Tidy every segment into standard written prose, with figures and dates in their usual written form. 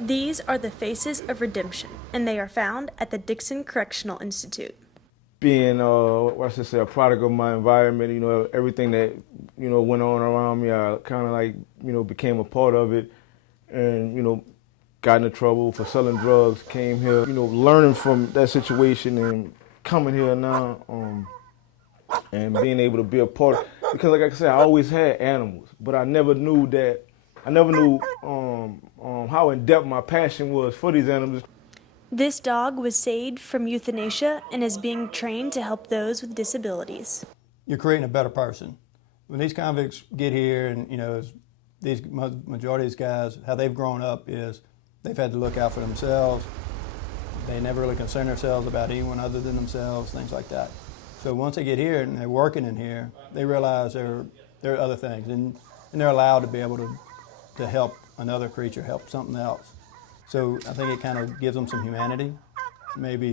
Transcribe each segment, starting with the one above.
These are the faces of redemption, and they are found at the Dixon Correctional Institute. Being, what should I say, a product of my environment, everything that, went on around me, I kind of like, became a part of it and, got into trouble for selling drugs, came here, learning from that situation and coming here now and being able to be a part of, because like I said, I always had animals, but I never knew how in depth my passion was for these animals. This dog was saved from euthanasia and is being trained to help those with disabilities. You're creating a better person. When these convicts get here, and these majority of these guys, how they've grown up is they've had to look out for themselves. They never really concern themselves about anyone other than themselves, things like that. So once they get here and they're working in here, they realize there are other things, and they're allowed to be able to help another creature, help something else. So I think it kind of gives them some humanity, maybe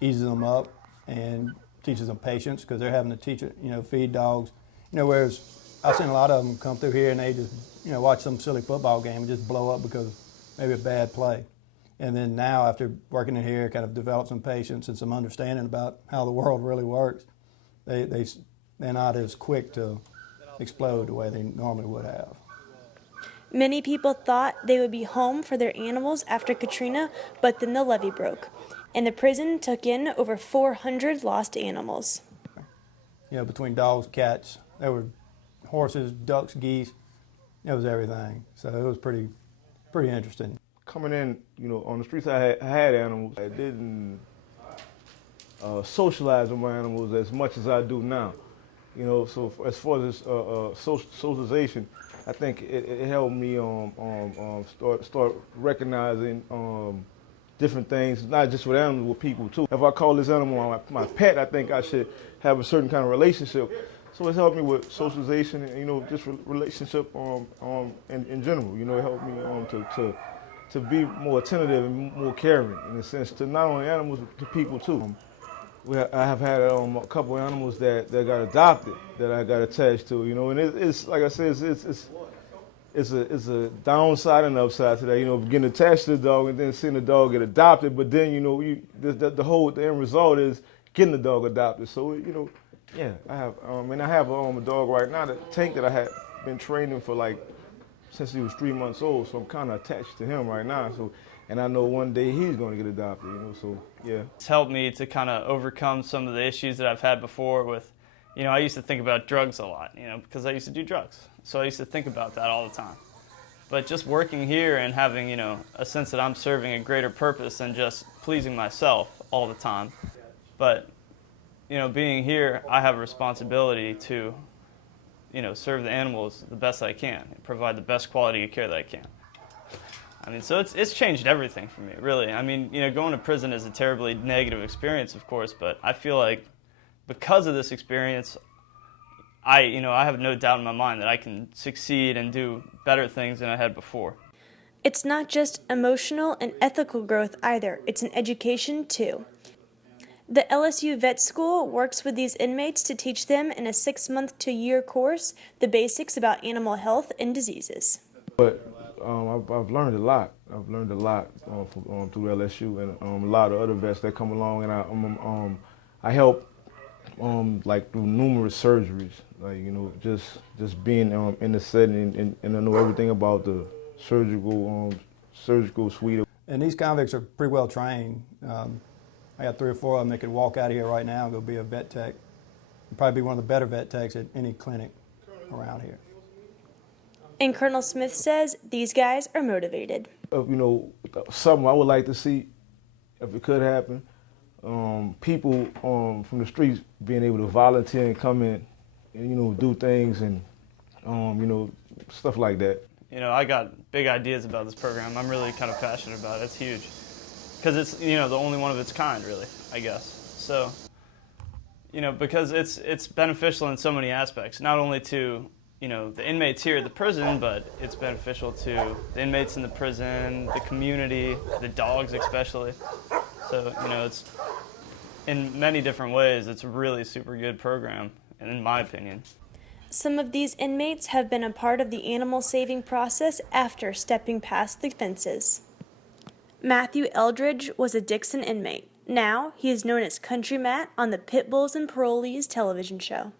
eases them up and teaches them patience, because they're having to teach it, feed dogs. Whereas I've seen a lot of them come through here and they just, watch some silly football game and just blow up because maybe a bad play. And then now, after working in here, kind of develop some patience and some understanding about how the world really works. They're not as quick to explode the way they normally would have. Many people thought they would be home for their animals after Katrina, but then the levee broke, and the prison took in over 400 lost animals. Between dogs, cats, there were horses, ducks, geese, it was everything. So it was pretty interesting. Coming in, on the streets, I had animals. I didn't socialize with my animals as much as I do now. So as far as socialization, I think it helped me start recognizing different things, not just with animals, with people too. If I call this animal my pet, I think I should have a certain kind of relationship. So it's helped me with socialization and just relationship in general. It helped me to be more attentive and more caring, in a sense, to not only animals, but to people too. I have had a couple of animals that got adopted, that I got attached to, and it's like I said, it's a downside and upside to that, getting attached to the dog and then seeing the dog get adopted, but then, the end result is getting the dog adopted. So, yeah, I have a dog right now, Tank, that I had been training for since he was 3 months old, so I'm kind of attached to him right now. So, and I know one day he's going to get adopted, so yeah. It's helped me to kind of overcome some of the issues that I've had before with, I used to think about drugs a lot, because I used to do drugs. So I used to think about that all the time. But just working here and having, a sense that I'm serving a greater purpose than just pleasing myself all the time. But, being here, I have a responsibility to, serve the animals the best I can, and provide the best quality of care that I can. So it's changed everything for me, really. Going to prison is a terribly negative experience, of course, but I feel like because of this experience, I have no doubt in my mind that I can succeed and do better things than I had before. It's not just emotional and ethical growth either, it's an education too. The LSU Vet School works with these inmates to teach them in a 6-month to year course the basics about animal health and diseases. But I've learned a lot. I've learned a lot through LSU and a lot of other vets that come along, and I help through numerous surgeries, just being in the setting and I know everything about the surgical suite. And these convicts are pretty well trained. I got 3 or 4 of them that could walk out of here right now and go be a vet tech. Probably be one of the better vet techs at any clinic around here. And Colonel Smith says these guys are motivated. Something I would like to see, if it could happen, people from the streets being able to volunteer and come in and, do things and, stuff like that. I got big ideas about this program. I'm really kind of passionate about it. It's huge. Because it's, the only one of its kind, really, I guess. So, because it's beneficial in so many aspects, not only to the inmates here at the prison, but it's beneficial to the inmates in the prison, the community, the dogs especially. So, it's in many different ways, it's a really super good program, in my opinion. Some of these inmates have been a part of the animal saving process after stepping past the fences. Matthew Eldridge was a Dixon inmate. Now he is known as Country Matt on the Pit Bulls and Parolees television show.